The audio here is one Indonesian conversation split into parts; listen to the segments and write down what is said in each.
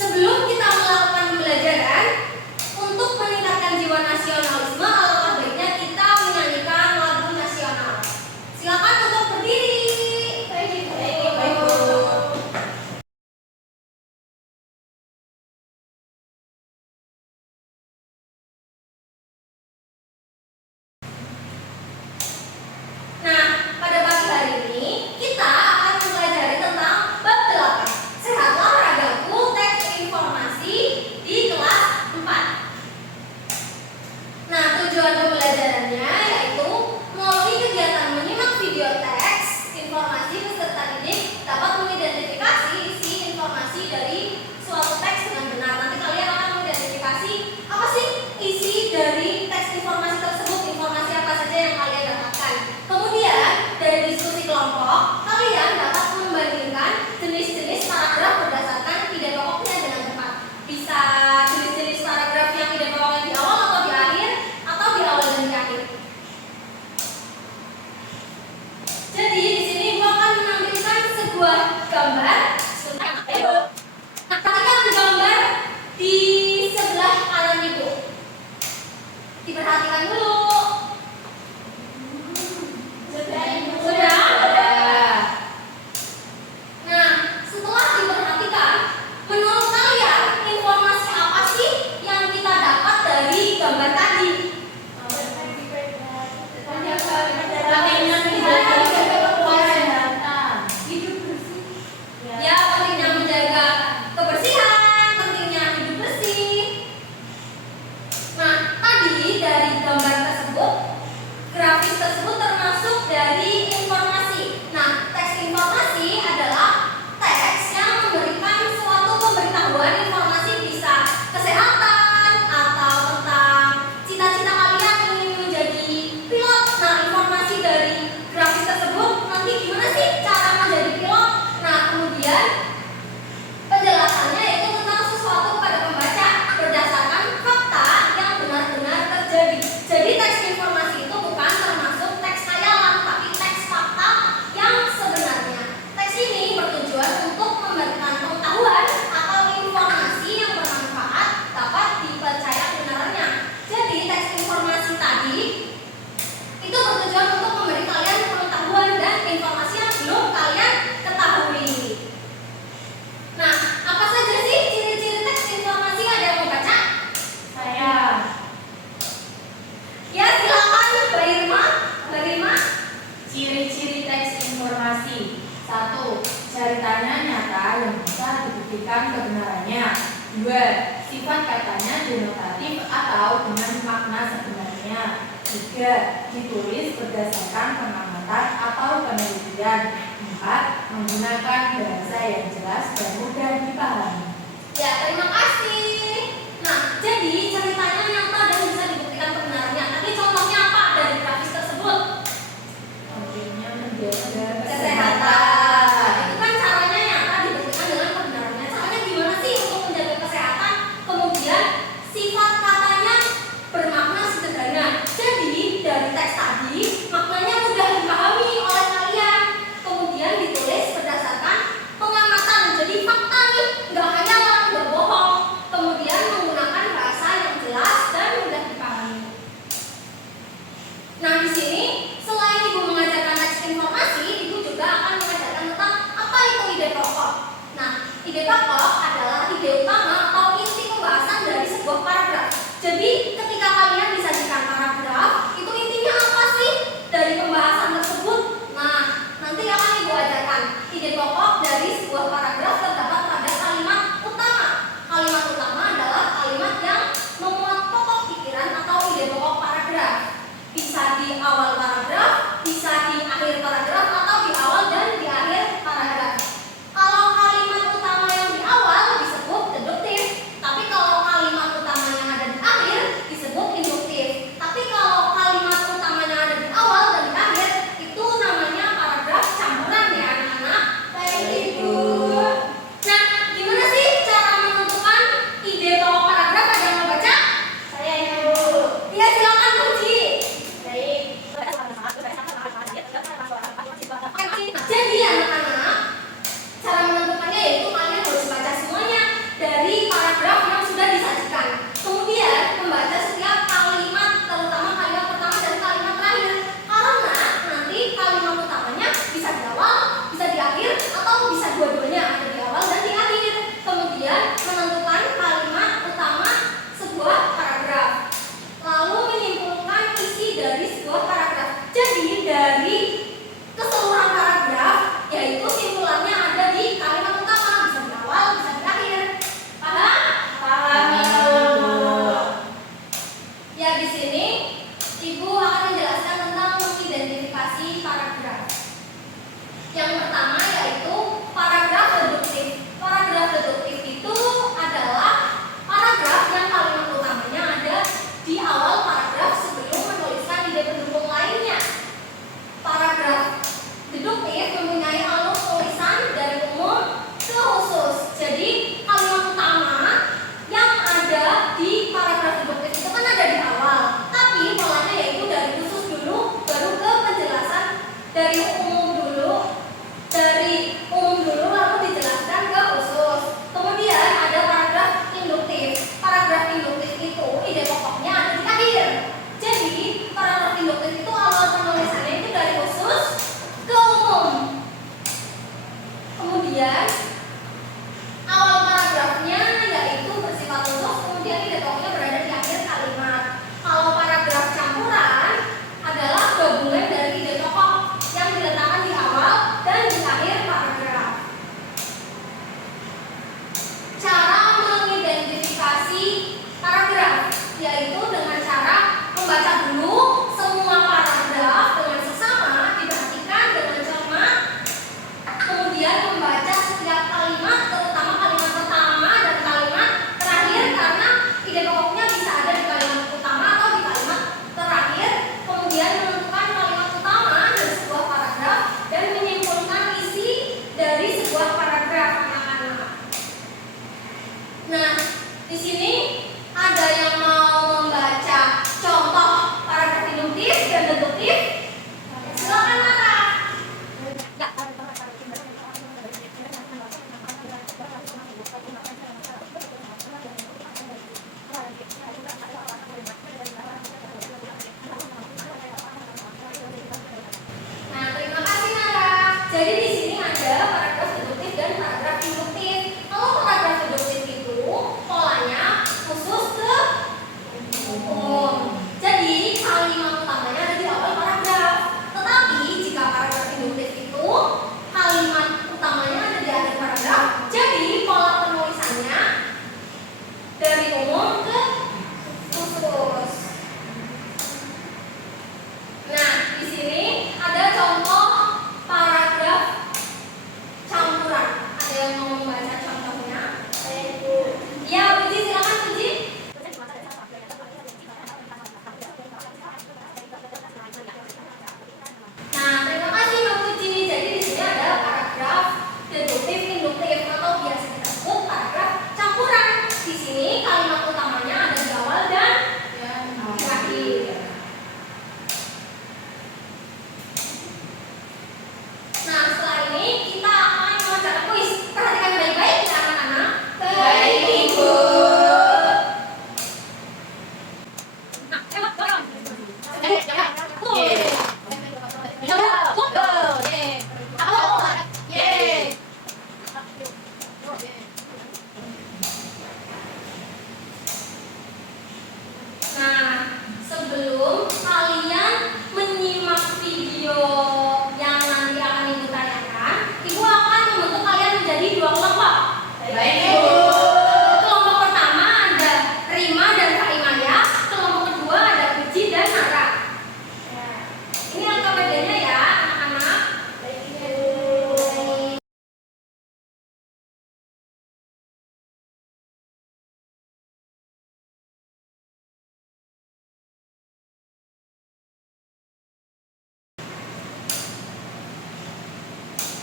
Sebelum kita melakukan pembelajaran, untuk meningkatkan jiwa nasionalisme, alangkah baiknya kita menyanyikan lagu nasional. Silakan untuk berdiri. Baik, Bu. Nah, pada pagi hari ini kita akan mempelajari tentang bab 8. Sehatlah ragaku, teks informasi di kelas 4. Nah, tujuan pembelajarannya yaitu melalui kegiatan menyimak video teks informasi peserta didik dapat mengidentifikasi isi informasi dari suatu teks dengan benar. Nanti kalian akan mengidentifikasi apa sih isi dari teks informasi tersebut, informasi apa saja yang kalian dapatkan. Kemudian dari diskusi kelompok, kalian dapat membandingkan jenis-jenis paragraf berdasarkan ide pokoknya dengan tepat. Bisa jenis-jenis paragraf yang ide pokoknya di awal atau di akhir, atau di awal dan di akhir. Jadi di sini Ibu akan menampilkan sebuah gambar. Nah, perhatikan gambar di sebelah kanan Ibu. Diperhatikan dulu. Sudah? Nah, setelah diperhatikan, menurut kalian informasi apa sih yang kita dapat dari gambar tadi? Ya, pentingnya menjaga kebersihan, pentingnya hidup bersih. Nah, tadi dari gambar tersebut, grafis tersebut termasuk dari informasi. Nah, teks informasi adalah teks yang memberikan suatu pemberitahuan informasi, bisa kesehatan atau tentang cita-cita kalian ingin menjadi pilot. Nah, informasi dari grafis tersebut nanti gimana sih cara menjadi pilot. Nah, kemudian penjelasannya yaitu tentang sesuatu kepada pembaca berdasarkan fakta yang benar-benar terjadi. Jadi teks informasi itu bukan termasuk teks khayalan, tapi teks fakta yang sebenarnya. Teks ini bertujuan untuk memberikan pengetahuan atau informasi yang bermanfaat dapat dipercaya kebenarannya. Jadi teks informasi tadi itu bertujuan untuk memberi kalian pengetahuan dan informasi yang belum kalian ketahui. Nah, apa saja sih ciri-ciri teks informasi? Ada yang mau baca? Saya. Ya, silakan Mbak Irma. Mbak Irma. Ciri-ciri teks informasi. 1. Ceritanya nyata yang bisa dibuktikan kebenarannya. 2. Sifat katanya denotatif atau dengan makna sebenarnya. 3. Ditulis berdasarkan pengamatan atau penelitian. 4. Menggunakan bahasa yang jelas dan mudah dipahami. Ya, terima kasih. Nah, jadi ceritanya nyata dan bisa dibuktikan kebenarannya. Tadi contohnya apa dari grafis tersebut? Pentingnya menjaga Kesehatan. Itu kan caranya nyata dibuktikan dengan kebenarannya. Caranya gimana sih untuk menjaga kesehatan? Kemudian sifat katanya bermakna sederhana. Jadi dari teks tadi maknanya mudah dipahami oleh kalian. Kemudian ditulis berdasarkan pengamatan. Jadi fakta nih, nggak Di sini ada yang mau membaca contoh paragraf induktif dan deduktif? Silakan Nara. Nah, terima kasih Nara. Jadi di sini ada paragraf deduktif dan paragraf induktif. Kalau paragraf deduktif itu polanya khusus ke umum. Jadi kalimat utamanya ada di awal paragraf. Tetapi jika paragraf induktif itu kalimat utamanya ada di akhir paragraf. Jadi pola penulisannya dari umum ke khusus. Nah, di sini ada contoh paragraf campuran. Ada yang mau membaca contohnya? Ya, Puji, silakan Puji. Nah, terima kasih Mbak Puji. Jadi di sini ada paragraf deduktif induktif atau biasa kita sebut paragraf campuran. Di sini kalimat utamanya ada di awal dan di akhir. Nah, setelah ini kita akan mengerjakan kuis. Perhatikan baik-baik ya anak-anak. Baik, Ibu. Nah, lewat dorong. Nah, sebelum kalian menyimak video yang nanti akan Ibu tanyakan, Ibu akan membentuk kalian menjadi dua kelompok. Baik, Ibu. Kelompok pertama ada Rima dan Kak Imaya, kelompok kedua ada Puji dan Nara. Ini angka bedanya ya, anak-anak.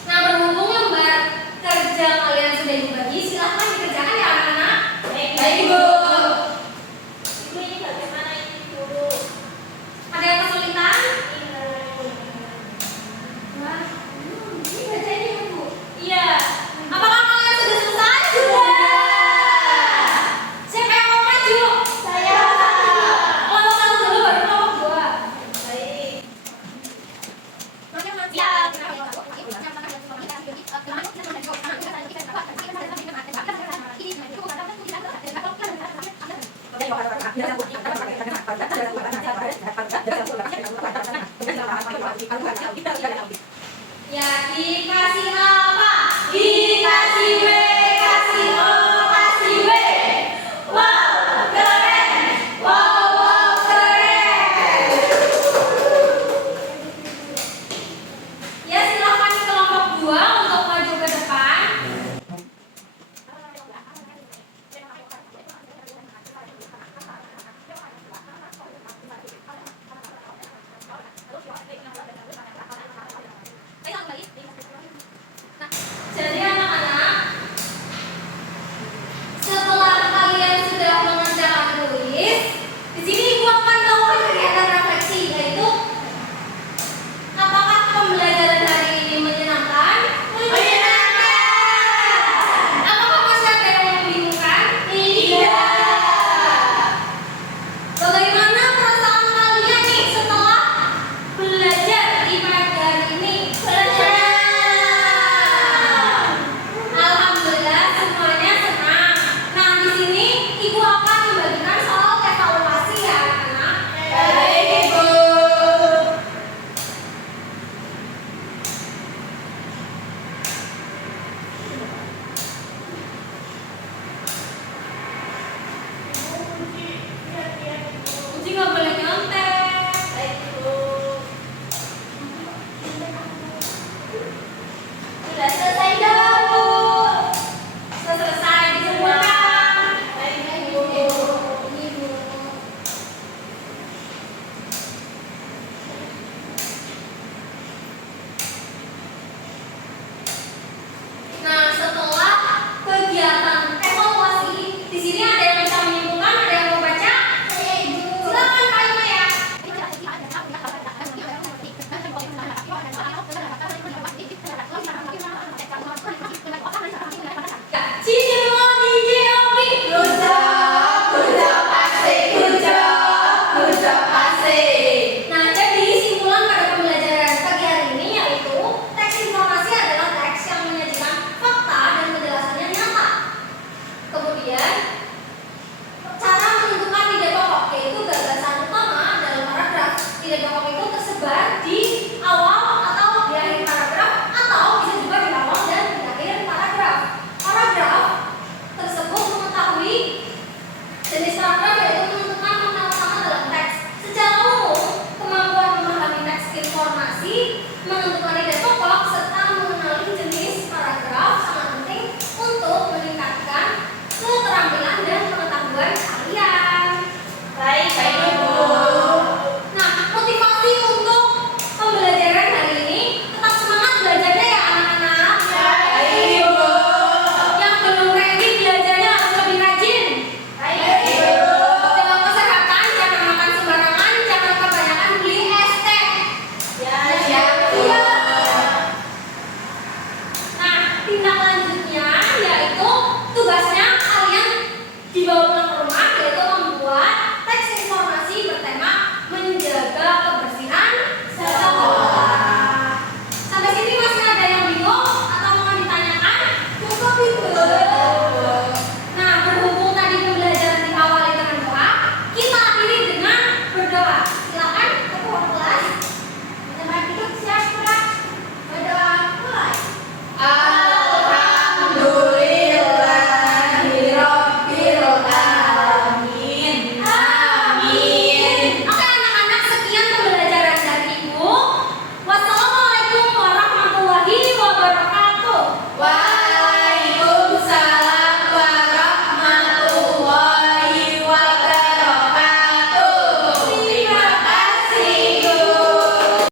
Nah, berhubung lembar kerja kalian sudah Ibu bagi, silahkan dikerjakan ya anak-anak. Baik, Ibu. Ibu ini bagaimana ini dulu? Ada yang kesulitan? Wah, ini bacanya Ibu. Iya. Apakah kalian sudah selesai? Sudah. Siapa yang mau maju? Saya. Kelompok satu dulu baru kelompok dua. Baik. Jadi